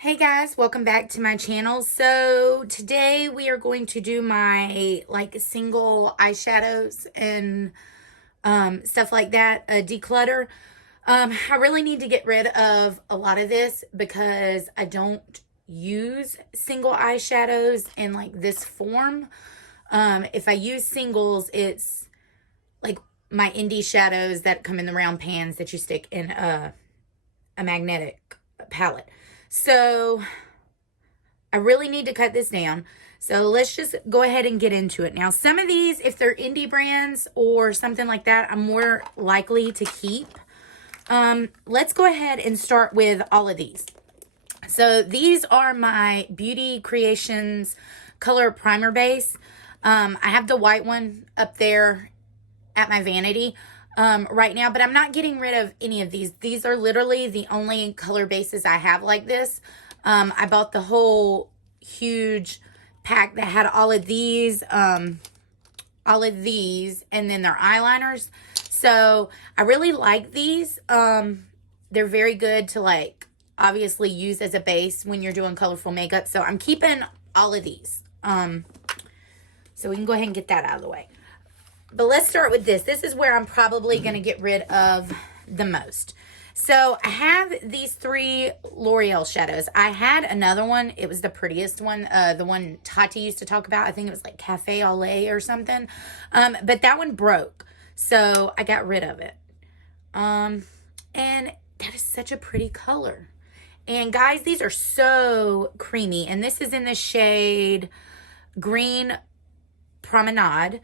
Hey guys, welcome back to my channel. So today we are going to do my single eyeshadows and stuff like that, declutter. I really need to get rid of a lot of this because I don't use single eyeshadows in like this form. If I use singles, it's like my indie shadows that come in the round pans that you stick in a magnetic palette. So I really need to cut this down. So let's just go ahead and get into it. Now, some of these, if they're indie brands or something like that, I'm more likely to keep. Let's go ahead and start with all of these. So these are my Beauty Creations Color Primer Base. I have the white one up there at my vanity right now, but I'm not getting rid of any of these. These are literally the only color bases I have like this. I bought the whole huge pack that had all of these, and then their eyeliners. So I really like these. They're very good to like obviously use as a base when you're doing colorful makeup. So I'm keeping all of these. So we can go ahead and get that out of the way. But let's start with this. This is where I'm probably going to get rid of the most. So I have these three L'Oreal shadows. I had another one. It was the prettiest one. The one Tati used to talk about. I think it was like Cafe au lait or something. But that one broke. So I got rid of it. And that is such a pretty color. And guys, these are so creamy. And this is in the shade Green Promenade.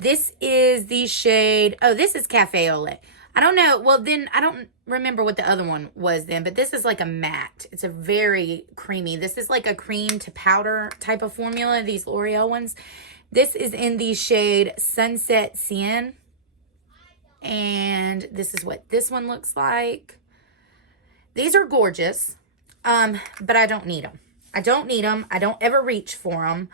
This is the shade, oh, this is Cafe au lait. I don't know. Well, then I don't remember what the other one was then, but this is like a matte. It's a very creamy. This is like a cream to powder type of formula, these L'Oreal ones. This is in the shade Sunset Cyan. And this is what this one looks like. These are gorgeous, but I don't need them. I don't need them. I don't ever reach for them.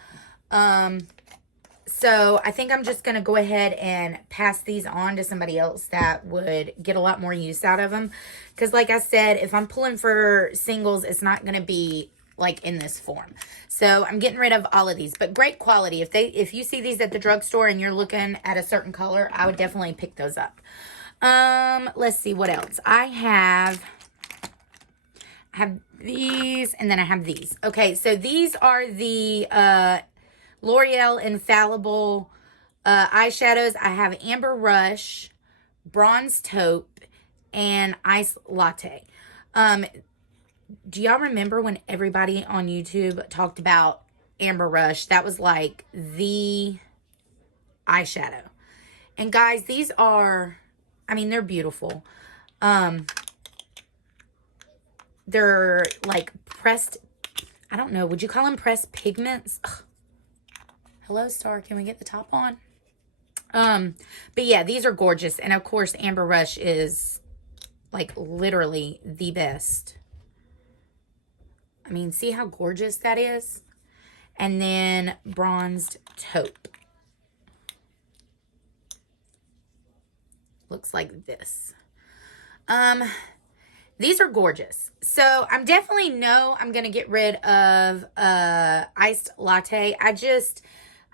So I think I'm just going to go ahead and pass these on to somebody else that would get a lot more use out of them. Because like I said, if I'm pulling for singles, it's not going to be like in this form. So I'm getting rid of all of these, but great quality. If you see these at the drugstore and you're looking at a certain color, I would definitely pick those up. Let's see what else. I have these and then I have these. Okay, so these are the L'Oreal Infallible eyeshadows. I have Amber Rush, Bronze Taupe, and Ice Latte. Do y'all remember when everybody on YouTube talked about Amber Rush? That was like the eyeshadow. And guys, these are, I mean, they're beautiful. They're like pressed, I don't know, would you call them pressed pigments? Ugh. Hello, Star. Can we get the top on? But yeah, these are gorgeous. And of course, Amber Rush is like literally the best. I mean, see how gorgeous that is? And then Bronzed Taupe. Looks like this. These are gorgeous. So I'm definitely I'm going to get rid of Iced Latte.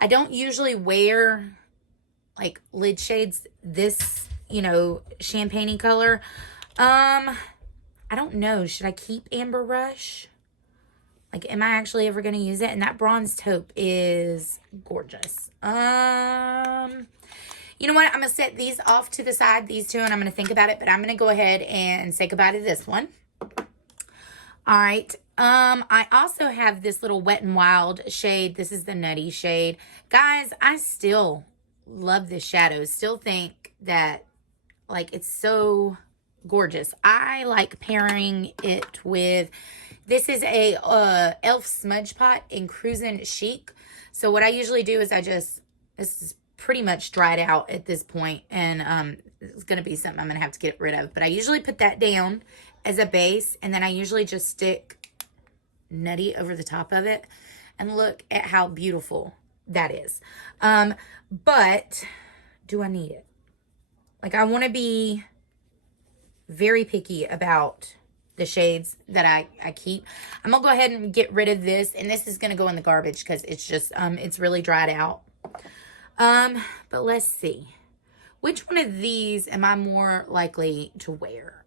I don't usually wear like lid shades this, champagne-y color. I don't know. Should I keep Amber Rush? Like, am I actually ever going to use it? And that Bronze Taupe is gorgeous. You know what? I'm going to set these off to the side, these two, and I'm going to think about it. But I'm going to go ahead and say goodbye to this one. All right. I also have this little Wet n Wild shade. This is the Nutty shade. Guys, I still love this shadow. Still think that, like, it's so gorgeous. I like pairing it with, this is a e.l.f. Smudge Pot in Cruisin' Chic. So what I usually do is this is pretty much dried out at this point, and it's going to be something I'm going to have to get rid of. But I usually put that down as a base, and then I usually just stick Nutty over the top of it, and look at how beautiful that is. But do I need it? Like, I want to be very picky about the shades that I keep. I'm going to go ahead and get rid of this. And this is going to go in the garbage because it's just, it's really dried out. But let's see. Which one of these am I more likely to wear?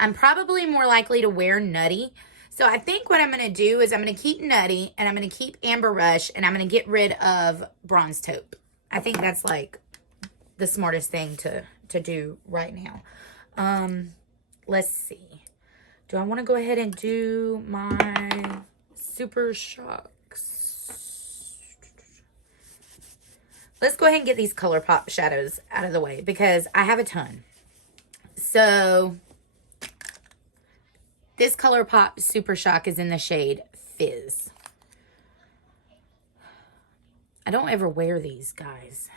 I'm probably more likely to wear Nutty. So I think what I'm going to do is I'm going to keep Nutty and I'm going to keep Amber Rush and I'm going to get rid of Bronze Taupe. I think that's like the smartest thing to do right now. Let's see. Do I want to go ahead and do my Super Shocks? Let's go ahead and get these ColourPop shadows out of the way because I have a ton. So this ColourPop Super Shock is in the shade Fizz. I don't ever wear these, guys.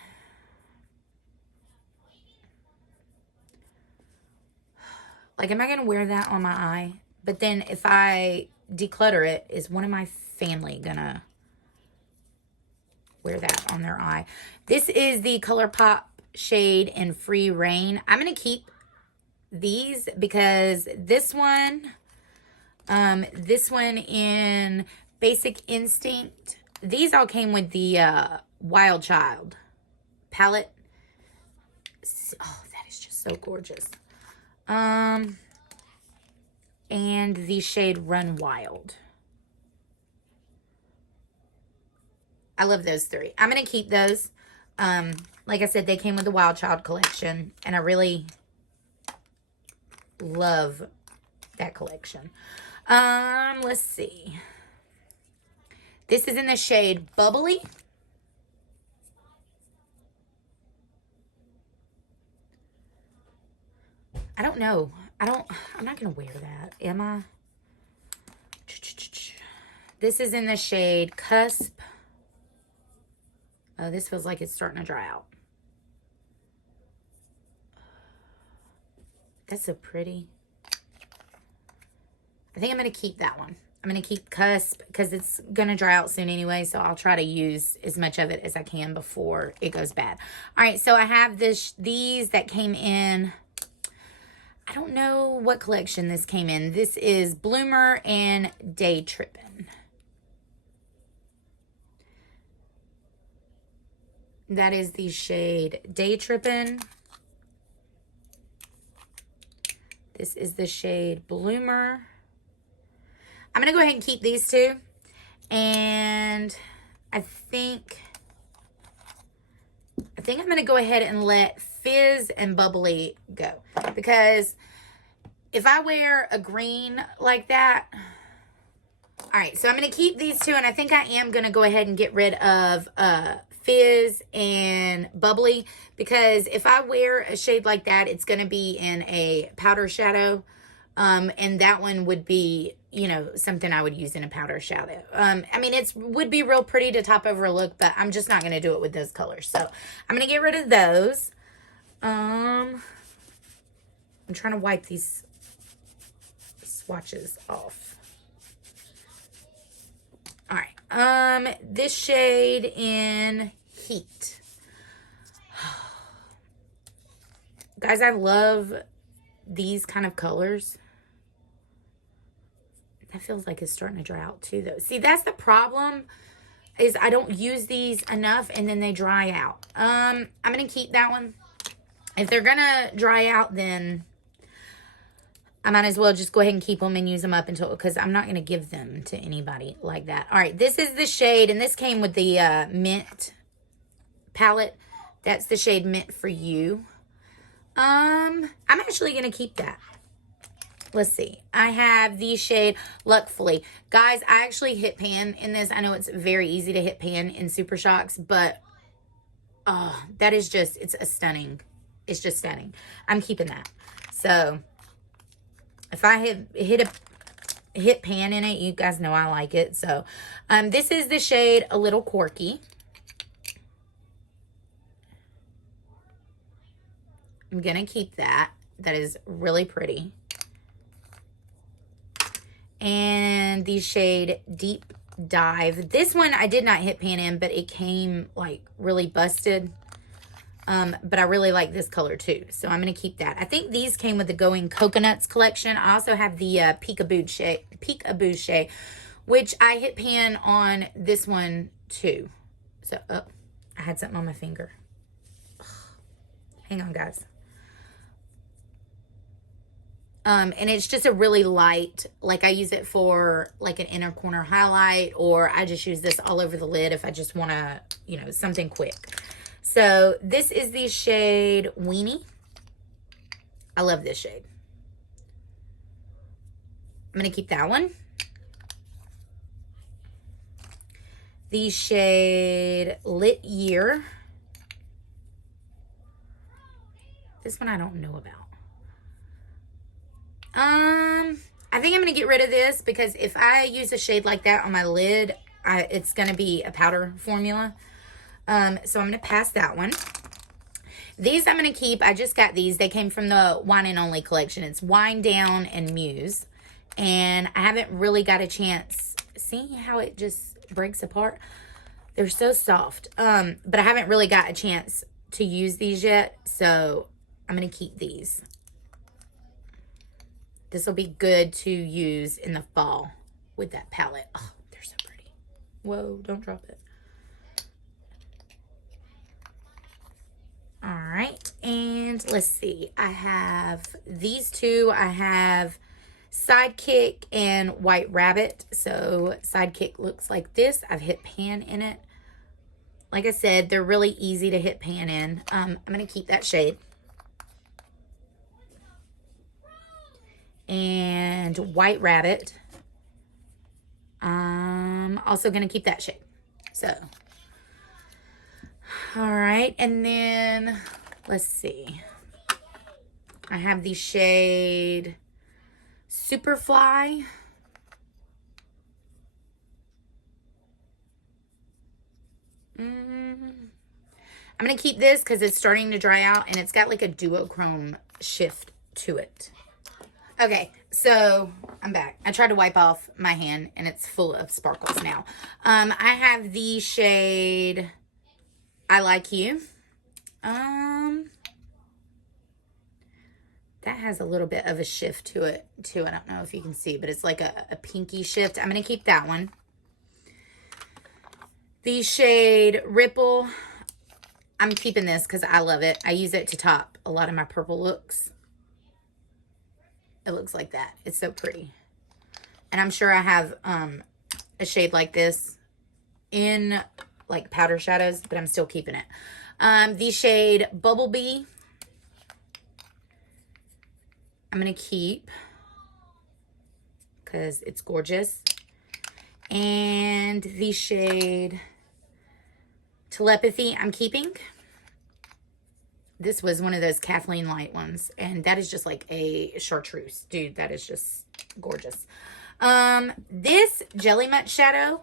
Like, am I going to wear that on my eye? But then if I declutter it, is one of my family going to wear that on their eye? This is the ColourPop shade in Free Reign. I'm going to keep these because this one in Basic Instinct, these all came with the Wild Child palette. Oh, that is just so gorgeous. And the shade Run Wild. I love those three. I'm going to keep those. Like I said, they came with the Wild Child collection, and I really love that collection. Let's see. This is in the shade Bubbly. I don't know. I'm not going to wear that, am I? This is in the shade Cusp. Oh, this feels like it's starting to dry out. That's so pretty. I think I'm going to keep that one. I'm going to keep Cusp because it's going to dry out soon anyway. So I'll try to use as much of it as I can before it goes bad. All right. So I have these that came in. I don't know what collection this came in. This is Bloomer and Day Trippin'. That is the shade Day Trippin'. This is the shade Bloomer. I'm going to go ahead and keep these two. And I think I'm going to go ahead and let Fizz and Bubbly go. Because if I wear a green like that... Alright, so I'm going to keep these two. And I think I am going to go ahead and get rid of Fizz and Bubbly. Because if I wear a shade like that, it's going to be in a powder shadow. And that one would be, you know, something I would use in a powder shadow. I mean, it would be real pretty to top over a look, but I'm just not going to do it with those colors. So I'm going to get rid of those. I'm trying to wipe these swatches off. All right. This shade in Heat. Guys, I love these kind of colors. That feels like it's starting to dry out too, though. See, that's the problem, is I don't use these enough and then they dry out. I'm going to keep that one. If they're going to dry out, then I might as well just go ahead and keep them and use them up until, because I'm not going to give them to anybody like that. All right, this is the shade, and this came with the Mint palette. That's the shade Mint for You. I'm actually going to keep that. Let's see. I have the shade Luckfully. Guys, I actually hit pan in this. I know it's very easy to hit pan in Super Shocks, but that is just, it's just stunning. I'm keeping that. So if I hit pan in it, you guys know I like it. So this is the shade A Little Quirky. I'm going to keep that. That is really pretty. And the shade Deep Dive. This one I did not hit pan in, but it came like really busted. But I really like this color too. So I'm going to keep that. I think these came with the Going Coconuts collection. I also have the Peekaboo Shade, which I hit pan on this one too. So, oh, I had something on my finger. Hang on, guys. And it's just a really light, like I use it for like an inner corner highlight, or I just use this all over the lid if I just want to, you know, something quick. So this is the shade Weenie. I love this shade. I'm going to keep that one. The shade Lit Year. This one I don't know about. I think I'm going to get rid of this because if I use a shade like that on my lid, it's going to be a powder formula. So I'm going to pass that one. These I'm going to keep. I just got these. They came from the Wine and Only collection. It's Wind Down and Muse. And I haven't really got a chance. See how it just breaks apart? They're so soft. But I haven't really got a chance to use these yet. So I'm going to keep these. This will be good to use in the fall with that palette. Oh, they're so pretty. Whoa, don't drop it. All right, and let's see. I have these two. I have Sidekick and White Rabbit. So Sidekick looks like this. I've hit pan in it. Like I said, they're really easy to hit pan in. I'm going to keep that shade. And White Rabbit. Also going to keep that shade. So, all right. And then, let's see. I have the shade Superfly. I'm going to keep this because it's starting to dry out and it's got like a duochrome shift to it. Okay, so I'm back. I tried to wipe off my hand and it's full of sparkles now. I have the shade I Like You. That has a little bit of a shift to it too. I don't know if you can see, but it's like a pinky shift. I'm going to keep that one. The shade Ripple. I'm keeping this because I love it. I use it to top a lot of my purple looks. It looks like that. It's so pretty. And I'm sure I have a shade like this in like powder shadows, but I'm still keeping it. The shade Bumblebee. I'm going to keep because it's gorgeous. And the shade Telepathy I'm keeping. This was one of those Kathleen Light ones. And that is just like a chartreuse. Dude, that is just gorgeous. This Jelly Mutt shadow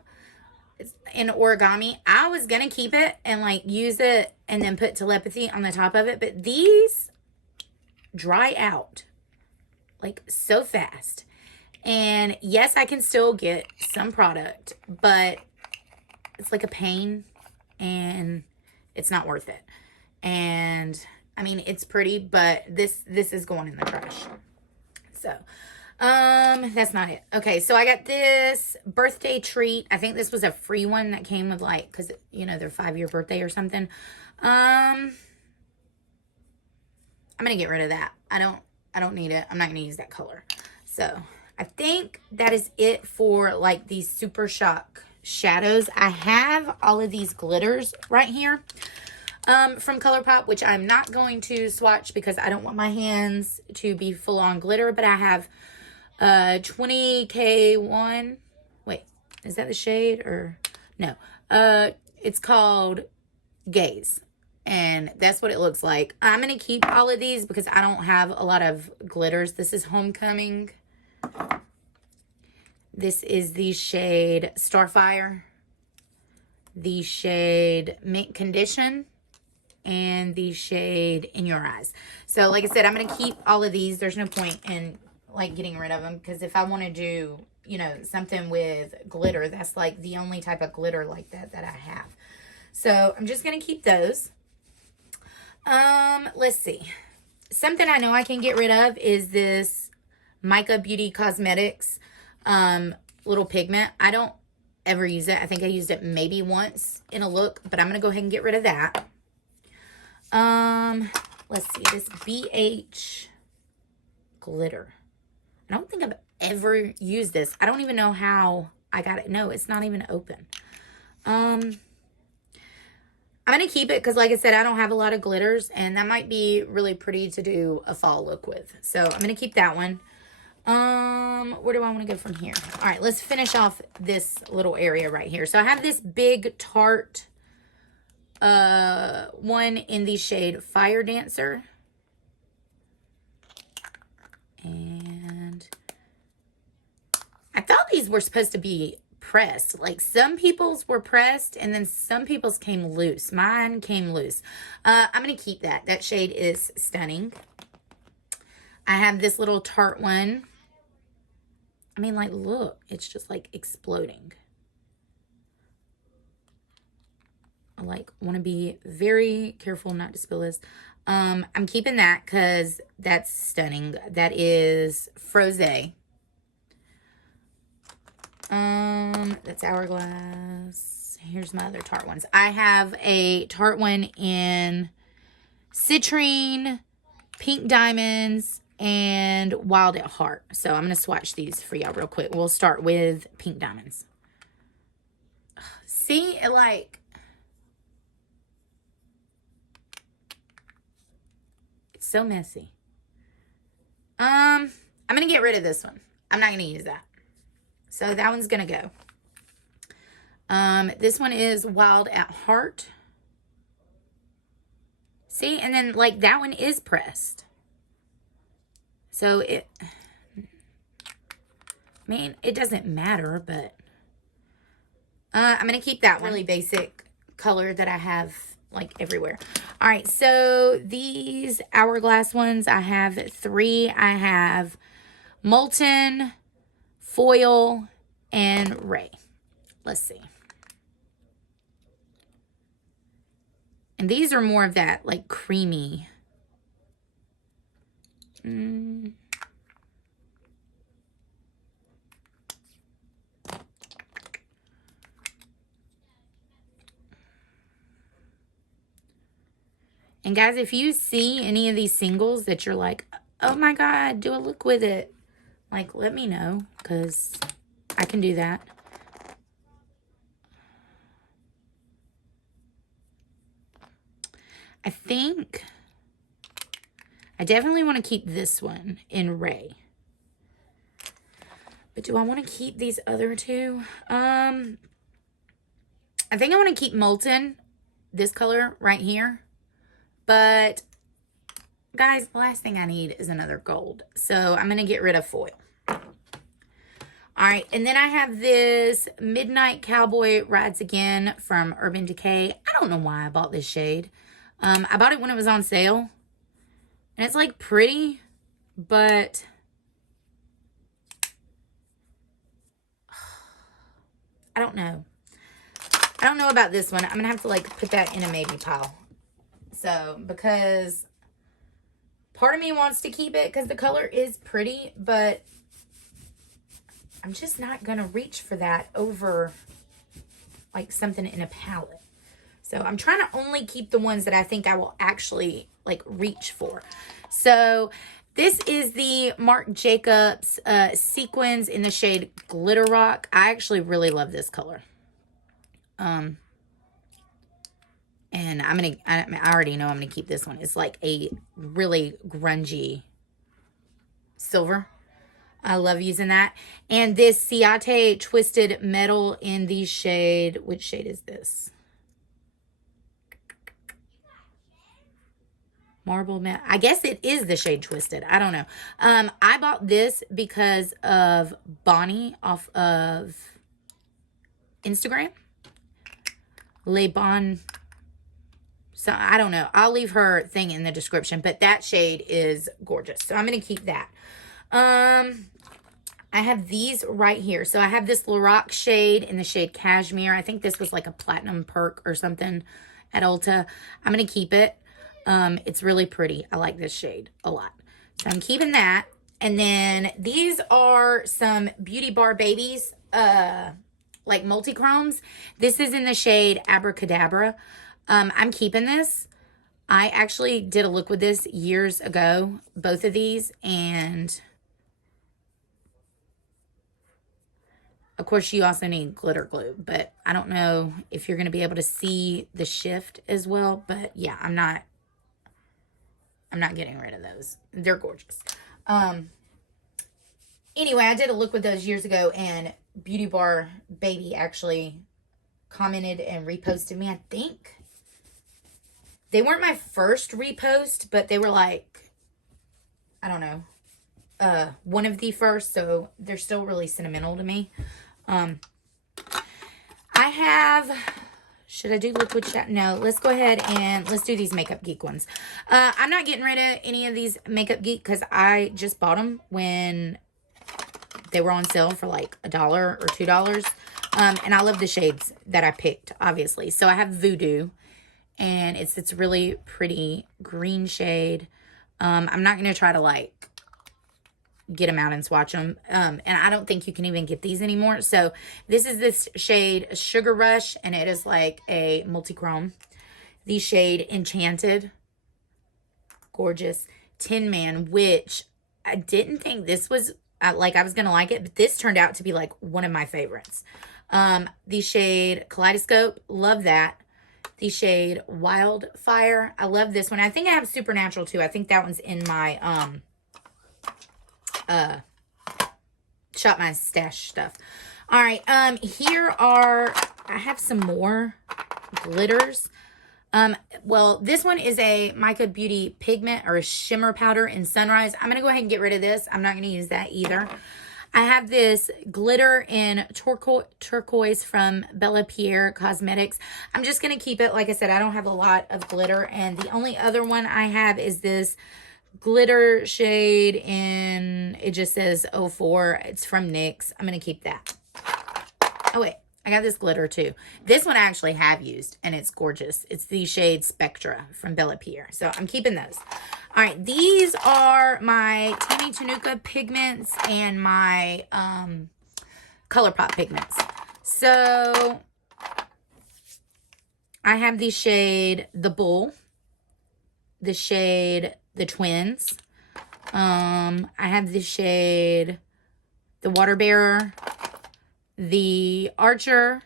in Origami. I was going to keep it and like use it and then put Telepathy on the top of it. But these dry out like so fast. And yes, I can still get some product. But it's like a pain. And it's not worth it. And I mean, it's pretty, but this is going in the trash. So, that's not it. Okay, so I got this birthday treat. I think this was a free one that came with like, because, you know, their 5-year birthday or something. I'm going to get rid of that. I don't need it. I'm not going to use that color. So, I think that is it for like these Super Shock shadows. I have all of these glitters right here. From ColourPop, which I'm not going to swatch because I don't want my hands to be full on glitter, but I have 20K1. Wait, is that the shade or no? It's called Gaze, and that's what it looks like. I'm going to keep all of these because I don't have a lot of glitters. This is Homecoming. This is the shade Starfire, the shade Mint Condition, and the shade In Your Eyes. So, like I said, I'm going to keep all of these. There's no point in, like, getting rid of them. Because if I want to do, you know, something with glitter, that's, like, the only type of glitter like that I have. So, I'm just going to keep those. Let's see. Something I know I can get rid of is this Mica Beauty Cosmetics little pigment. I don't ever use it. I think I used it maybe once in a look, but I'm going to go ahead and get rid of that. Let's see. This BH glitter. I don't think I've ever used this. I don't even know how I got it. No, it's not even open. I'm going to keep it because, like I said, I don't have a lot of glitters, and that might be really pretty to do a fall look with. So I'm going to keep that one. Where do I want to go from here? All right, let's finish off this little area right here. So I have this big Tarte one in the shade Fire Dancer. And I thought these were supposed to be pressed. Like, some people's were pressed and then some people's came loose. Mine came loose. I'm going to keep that. That shade is stunning. I have this little Tarte one. I mean, like, look, it's just like exploding. I like want to be very careful not to spill this. I'm keeping that because that's stunning. That is Froze. That's Hourglass. Here's my other Tarte ones. I have a Tarte one in Citrine, Pink Diamonds, and Wild at Heart. So I'm going to swatch these for y'all real quick. We'll start with Pink Diamonds. See, like, it's so messy. I'm going to get rid of this one. I'm not going to use that. So that one's going to go. This one is Wild at Heart. See, and then, like, that one is pressed. So it, I mean, it doesn't matter, but I'm going to keep that one. Really basic color that I have, like, everywhere. All right, so these Hourglass ones, I have 3. I have Molten, Foil, and Ray. Let's see. And these are more of that, like, creamy. And guys, if you see any of these singles that you're like, oh my God, do a look with it, like, let me know, because I can do that. I think I definitely want to keep this one in Ray. But do I want to keep these other two? I think I want to keep Molten, this color right here. But, guys, the last thing I need is another gold. So I'm going to get rid of Foil. All right, and then I have this Midnight Cowboy Rides Again from Urban Decay. I don't know why I bought this shade. I bought it when it was on sale. And it's, like, pretty, but I don't know. I don't know about this one. I'm going to have to, like, put that in a maybe pile. So, because part of me wants to keep it because the color is pretty, but I'm just not going to reach for that over, like, something in a palette. So I'm trying to only keep the ones that I think I will actually, like, reach for. So this is the Marc Jacobs Sequins in the shade Glitter Rock. I actually really love this color. And I already know I'm going to keep this one. It's like a really grungy silver. I love using that. And this Ciate Twisted Metal in the shade, which shade is this? Marble Matte. I guess it is the shade Twisted. I don't know. I bought this because of Bonnie off of Instagram. Le Bon. So I don't know. I'll leave her thing in the description. But that shade is gorgeous. So I'm going to keep that. I have these right here. So I have this Lorac shade in the shade Cashmere. I think this was like a platinum perk or something at Ulta. I'm going to keep it. It's really pretty. I like this shade a lot. So I'm keeping that. And then these are some Beauty Bar Babies, like multi-chromes. This is in the shade Abracadabra. I'm keeping this. I actually did a look with this years ago, both of these, and of course you also need glitter glue, but I don't know if you're going to be able to see the shift as well, but yeah, I'm not getting rid of those. They're gorgeous. Anyway, I did a look with those years ago, and Beauty Bar Baby actually commented and reposted me. I think they weren't my first repost, but they were like, I don't know, one of the first, so they're still really sentimental to me. I have, should I do liquid shadow? No, let's go ahead and let's do these Makeup Geek ones. I'm not getting rid of any of these Makeup Geek because I just bought them when they were on sale for like $1 or $2. And I love the shades that I picked, obviously. So I have Voodoo, and it's really pretty green shade. I'm not going to try to like get them out and swatch them. And I don't think you can even get these anymore. So this is this shade Sugar Rush, and it is like a multi-chrome. The shade Enchanted. Gorgeous. Tin Man, which I didn't think this was like I was going to like it, but this turned out to be like one of my favorites. The shade Kaleidoscope. Love that. The shade Wildfire. I love this one. I think I have Supernatural too. I think that one's in my Shop My Stash stuff. All right, here are, I have some more glitters. Well, this one is a Mica Beauty pigment or a shimmer powder in Sunrise. I'm going to go ahead and get rid of this. I'm not going to use that either. I have this glitter in turquoise from Bella Pierre Cosmetics. I'm just going to keep it. Like I said, I don't have a lot of glitter. And the only other one I have is this glitter shade in, it just says 04. It's from NYX. I'm going to keep that. Oh, wait. I got this glitter too. This one I actually have used, and it's gorgeous. It's the shade Spectra from Bella Pierre. So I'm keeping those. All right, these are my Tammy Tenuka pigments and my ColourPop pigments. So I have the shade The Bull, the shade The Twins. I have the shade The Water Bearer, the Archer,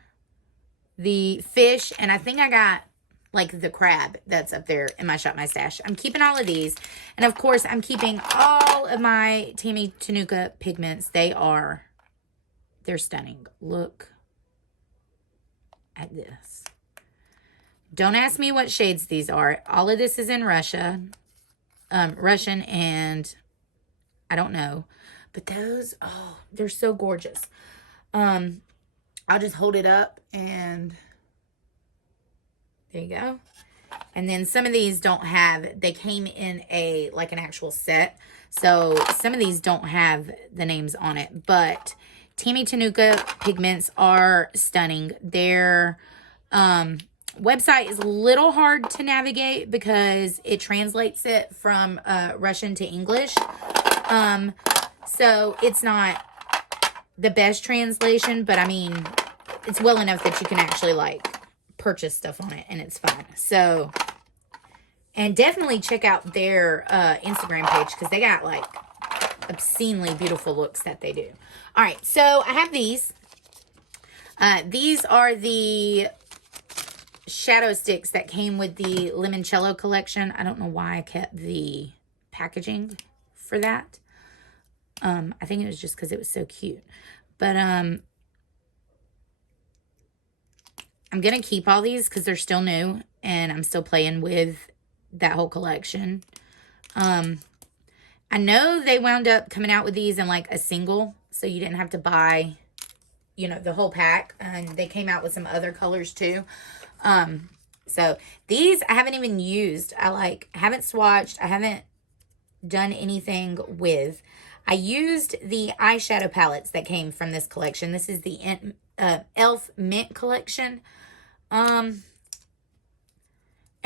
the Fish, and I think I got like the Crab that's up there in my Shop My Stash. I'm keeping all of these. And of course, I'm keeping all of my Tammy Tenuka pigments. They're stunning. Look at this. Don't ask me what shades these are. All of this is in Russian, and I don't know. But those, oh, they're so gorgeous. I'll just hold it up, and there you go. And then some of these don't have, they came in like an actual set. So some of these don't have the names on it, but Tammy Tenuka pigments are stunning. Their website is a little hard to navigate because it translates it from Russian to English. So it's not the best translation, but I mean, it's well enough that you can actually like purchase stuff on it, and it's fun. So, and definitely check out their Instagram page because they got like obscenely beautiful looks that they do. All right, so I have these. These are the shadow sticks that came with the Limoncello collection. I don't know why I kept the packaging for that. I think it was just because it was so cute. But I'm going to keep all these because they're still new, and I'm still playing with that whole collection. I know they wound up coming out with these in like a single, so you didn't have to buy, you know, the whole pack. And they came out with some other colors too. So these I haven't even used. I haven't swatched. I haven't done anything with. I used the eyeshadow palettes that came from this collection. This is the e.l.f. Mint collection. And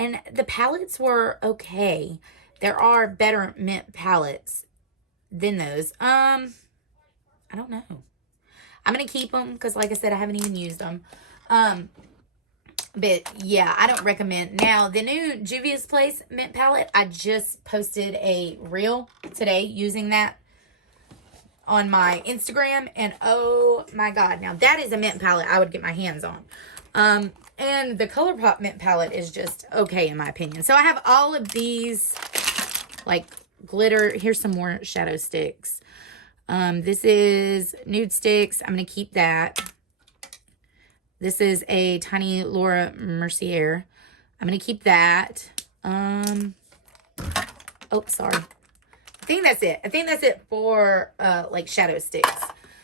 And the palettes were okay. There are better mint palettes than those. I don't know. I'm going to keep them because, like I said, I haven't even used them. But, yeah, I don't recommend. Now, the new Juvia's Place mint palette, I just posted a reel today using that on my Instagram. And, oh, my God. Now, that is a mint palette I would get my hands on. And the ColourPop mint palette is just okay, in my opinion. So, I have all of these, like, glitter. Here's some more shadow sticks. This is nude sticks. I'm going to keep that. This is a tiny Laura Mercier. I'm going to keep that. Oh, sorry. I think that's it. I think that's it for, like, shadow sticks.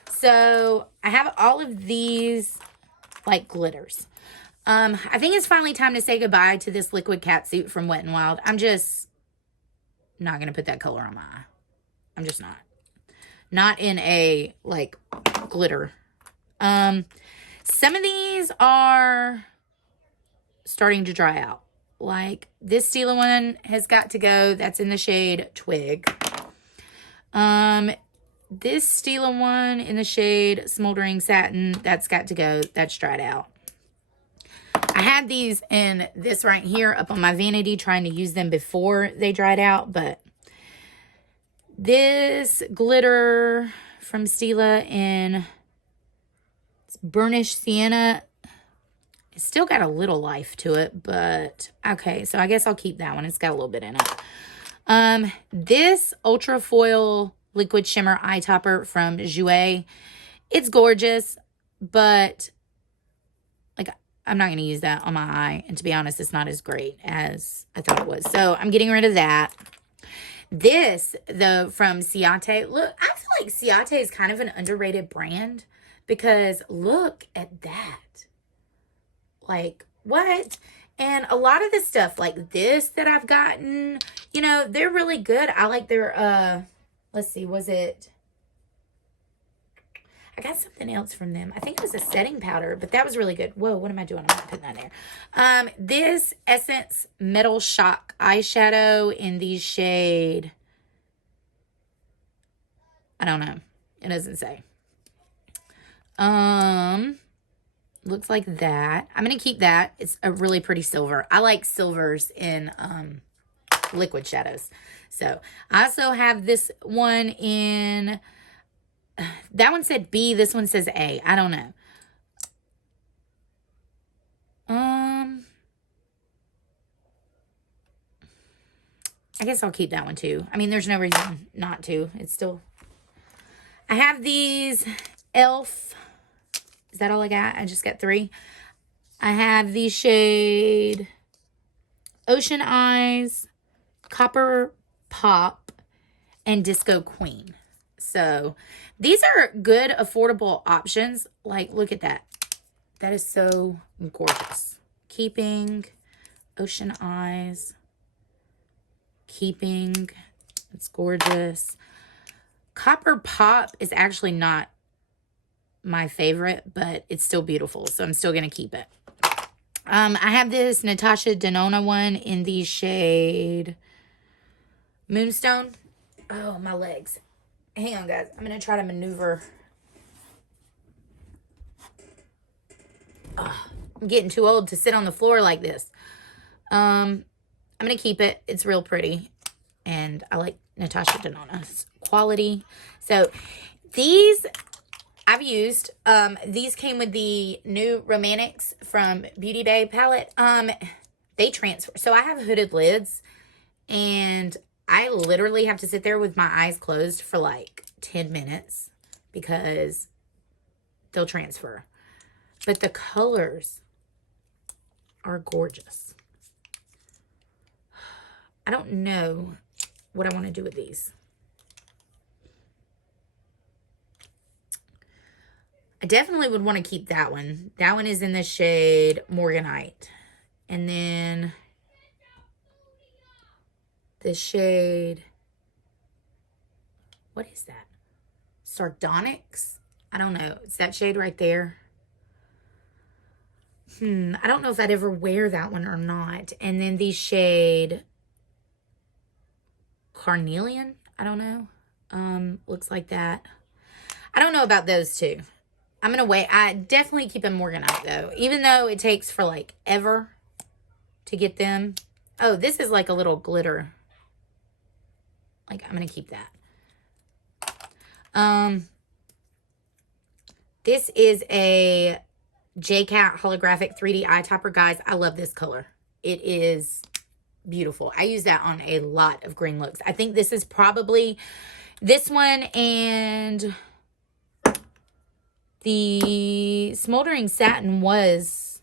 So, I have all of these, like, glitters. I think it's finally time to say goodbye to this liquid catsuit from Wet n Wild. I'm just not going to put that color on my eye. I'm just not. Not in a, like, glitter. Some of these are starting to dry out. Like, this Stila one has got to go. That's in the shade Twig. This Stila one in the shade Smoldering Satin, that's got to go. That's dried out. I had these in this right here up on my vanity, trying to use them before they dried out, but this glitter from Stila in Burnished Sienna, it's still got a little life to it, but okay, so I guess I'll keep that one. It's got a little bit in it. This Ultra Foil Liquid Shimmer Eye Topper from Jouer, it's gorgeous, but like, I'm not going to use that on my eye, and to be honest, it's not as great as I thought it was, so I'm getting rid of that. This, though, from Ciate, look, I feel like Ciate is kind of an underrated brand, because look at that. Like, what? And a lot of the stuff like this that I've gotten, you know, they're really good. I like their, let's see, was it? I got something else from them. I think it was a setting powder, but that was really good. Whoa, what am I doing? I'm not putting that there. This Essence Metal Shock eyeshadow in the shade, I don't know. It doesn't say. Looks like that. I'm going to keep that. It's a really pretty silver. I like silvers in, liquid shadows. So, I also have this one in, that one said B, this one says A. I don't know. I guess I'll keep that one too. I mean, there's no reason not to. It's still, I have these e.l.f. Is that all I got? I just got 3. I have the shade Ocean Eyes, Copper Pop, and Disco Queen. So, these are good, affordable options. Like, look at that. That is so gorgeous. Keeping, Ocean Eyes, Keeping. It's gorgeous. Copper Pop is actually not my favorite, but it's still beautiful, so I'm still going to keep it. I have this Natasha Denona one in the shade Moonstone. Oh, my legs. Hang on, guys. I'm going to try to maneuver. Oh, I'm getting too old to sit on the floor like this. I'm going to keep it. It's real pretty, and I like Natasha Denona's quality. So, these I've used. These came with the new Romantics from Beauty Bay palette. They transfer. So I have hooded lids, and I literally have to sit there with my eyes closed for like 10 minutes because they'll transfer. But the colors are gorgeous. I don't know what I want to do with these. I definitely would want to keep that one. That one is in the shade Morganite. And then the shade, what is that? Sardonyx? I don't know. It's that shade right there. I don't know if I'd ever wear that one or not. And then the shade Carnelian, I don't know. Looks like that. I don't know about those two. I'm going to wait. I definitely keep them Morganite though, even though it takes for like ever to get them. Oh, this is like a little glitter. Like, I'm going to keep that. This is a J-Cat holographic 3D eye topper. Guys, I love this color. It is beautiful. I use that on a lot of green looks. I think this is probably this one and the Smoldering Satin was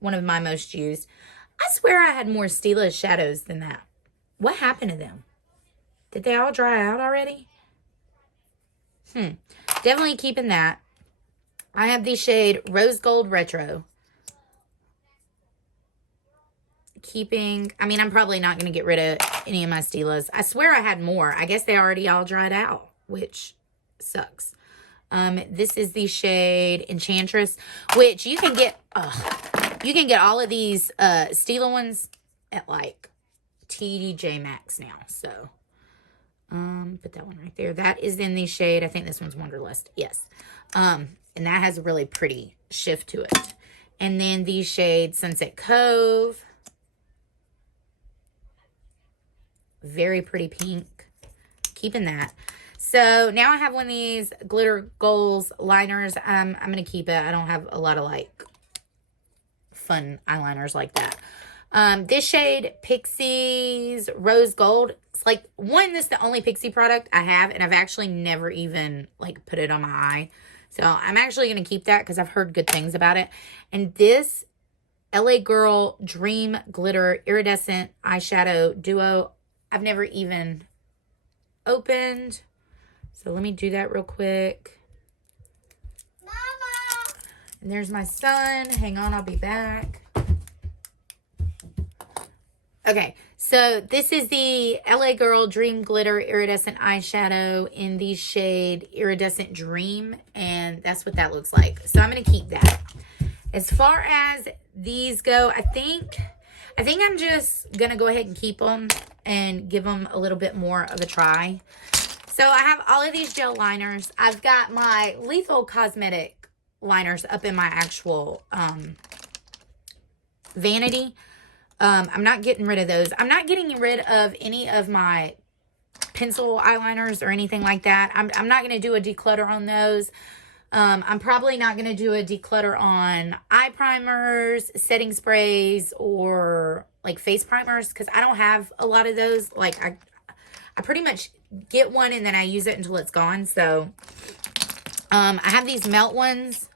one of my most used. I swear I had more Stila shadows than that. What happened to them? Did they all dry out already? Definitely keeping that. I have the shade Rose Gold Retro. I mean, I'm probably not going to get rid of any of my Stilas. I swear I had more. I guess they already all dried out, which sucks. This is the shade Enchantress, which you can get, you can get all of these Stila ones at like TJ Maxx now. So, put that one right there. That is in the shade, I think this one's Wanderlust. Yes. And that has a really pretty shift to it. And then the shade Sunset Cove. Very pretty pink. Keeping that. So now I have one of these Glitter Goals liners. I'm going to keep it. I don't have a lot of like fun eyeliners like that. This shade, Pixies Rose Gold. It's like, one, this is the only Pixie product I have, and I've actually never even like put it on my eye. So I'm actually going to keep that because I've heard good things about it. And this LA Girl Dream Glitter Iridescent Eyeshadow Duo, I've never even opened. So let me do that real quick. Mama! And there's my son. Hang on, I'll be back. Okay, so this is the LA Girl Dream Glitter Iridescent Eyeshadow in the shade Iridescent Dream, and that's what that looks like. So I'm going to keep that. As far as these go, I think I'm just going to go ahead and keep them and give them a little bit more of a try. So I have all of these gel liners. I've got my Lethal Cosmetic liners up in my actual vanity. I'm not getting rid of those. I'm not getting rid of any of my pencil eyeliners or anything like that. I'm not going to do a declutter on those. I'm probably not going to do a declutter on eye primers, setting sprays, or like face primers because I don't have a lot of those. Like I pretty much get one and then I use it until it's gone. So I have these melt ones.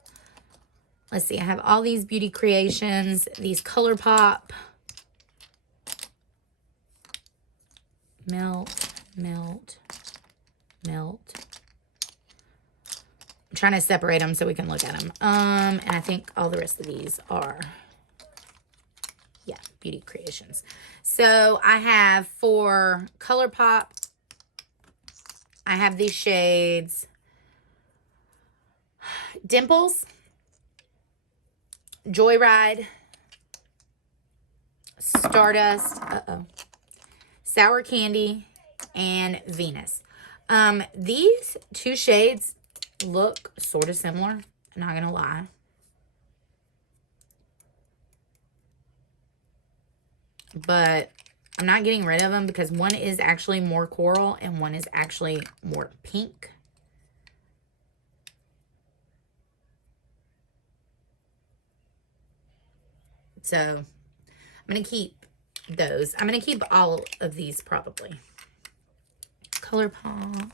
Let's see. I have all these Beauty Creations, these ColourPop. Melt, melt, melt. I'm trying to separate them so we can look at them. And I think all the rest of these are, yeah, Beauty Creations. So I have for ColourPop, I have these shades Dimples, Joyride, Stardust, Sour Candy, and Venus. These two shades look sort of similar, not gonna lie. But I'm not getting rid of them because one is actually more coral and one is actually more pink. So I'm gonna keep those. I'm going to keep all of these probably. ColourPop.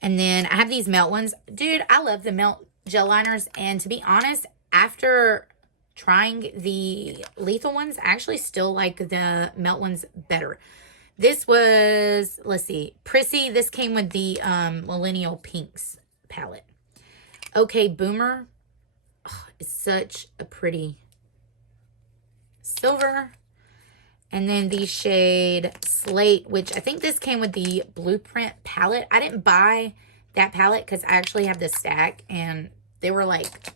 And then I have these melt ones. Dude, I love the melt gel liners. And to be honest, after trying the lethal ones, I actually still like the melt ones better. This was, let's see, Prissy. This came with the Millennial Pinks palette. Okay, Boomer. Oh, it's such a pretty silver. And then the shade Slate, which I think this came with the Blueprint palette. I didn't buy that palette because I actually have the stack and They were like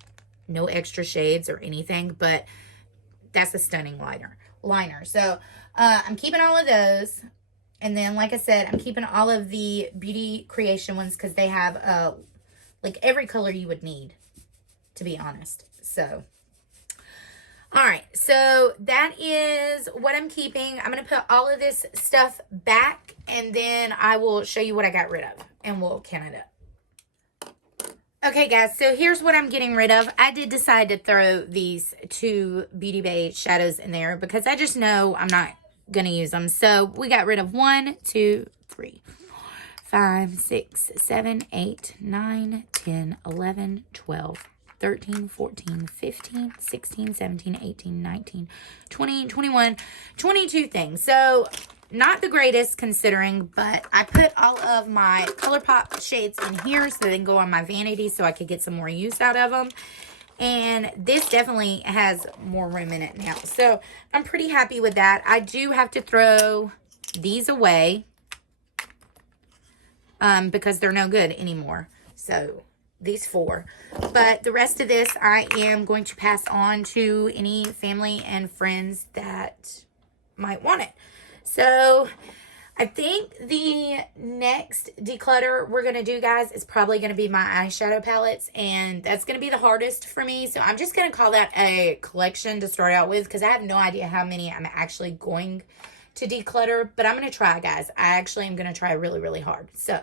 no extra shades or anything, but that's a stunning liner. So I'm keeping all of those. And then, like I said, I'm keeping all of the Beauty Creation ones because they have like every color you would need, to be honest. So, all right. So that is what I'm keeping. I'm going to put all of this stuff back, and then I will show you what I got rid of, and we'll count it up. Okay, guys, so here's what I'm getting rid of. I did decide to throw these 2 Beauty Bay shadows in there because I just know I'm not going to use them. So we got rid of 1, 2, 3, 5, 6, 7, 8, 9, 10, 11, 12, 13, 14, 15, 16, 17, 18, 19, 20, 21, 22 things. So not the greatest considering, but I put all of my ColourPop shades in here so they can go on my vanity so I could get some more use out of them. And this definitely has more room in it now. So I'm pretty happy with that. I do have to throw these away because they're no good anymore. So these 4. But the rest of this I am going to pass on to any family and friends that might want it. So I think the next declutter we're going to do, guys, is probably going to be my eyeshadow palettes. And that's going to be the hardest for me. So I'm just going to call that a collection to start out with because I have no idea how many I'm actually going to declutter. But I'm going to try, guys. I actually am going to try really, really hard. So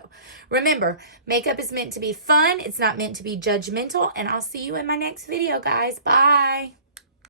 remember, makeup is meant to be fun. It's not meant to be judgmental. And I'll see you in my next video, guys. Bye.